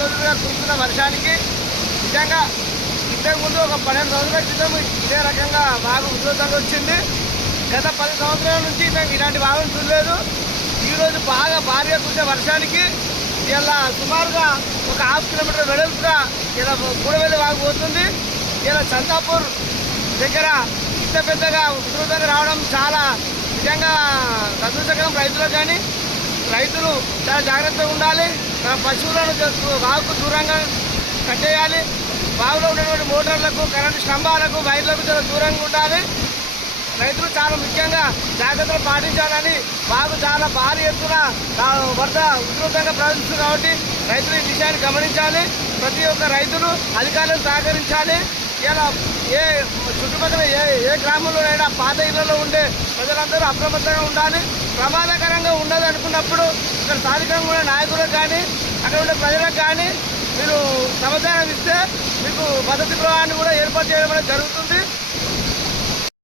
రోజులుగా కురుస్తున్న వర్షానికి నిజంగా ఇంతకుముందు ఒక 12 సంవత్సరాల క్రితం ఇదే రకంగా బాగా ఉధృతంగా వచ్చింది. గత 10 సంవత్సరాల నుంచి మేము ఇలాంటి వాగును చూడలేదు. ఈరోజు బాగా భారీగా కురిసే వర్షానికి ఇలా సుమారుగా ఒక 1/2 కిలోమీటర్ వెడల్పుగా ఇలా కూడవెల్లి వాగు పోతుంది. ఇలా చందాపూర్ దగ్గర ఇంత పెద్దగా ఉధృతంగా రావడం చాలా నిజంగా సంతోషకరం రైతులకు. కానీ రైతులు చాలా జాగ్రత్తగా ఉండాలి. పశువులను వాగుకు దూరంగా కట్టేయాలి. వాగులో ఉన్నటువంటి మోటార్లకు, కరెంటు స్తంభాలకు, వైర్లకు చాలా దూరంగా ఉండాలి. రైతులు చాలా ముఖ్యంగా జాగ్రత్తలు పాటించాలని. వాగు చాలా భారీ ఎత్తున వరద ఉధృతంగా ప్రవహిస్తుంది కాబట్టి రైతులు ఈ విషయాన్ని గమనించాలి. ప్రతి ఒక్క రైతులు అధికారులను సహకరించాలి. ఇలా చుట్టుపక్కల ఏ గ్రామంలోనైనా పాత ఇళ్లలో ఉండే ప్రజలందరూ అప్రమత్తంగా ఉండాలి. ప్రమాదకరంగా ఉండదు అనుకున్నప్పుడు ఇక్కడ స్థానికంగా ఉన్న నాయకులకు కానీ అక్కడ ఉండే ప్రజలకు కానీ మీరు సమాచారం ఇస్తే మీకు వసతి గృహాన్ని కూడా ఏర్పాటు చేయడం అనేది జరుగుతుంది.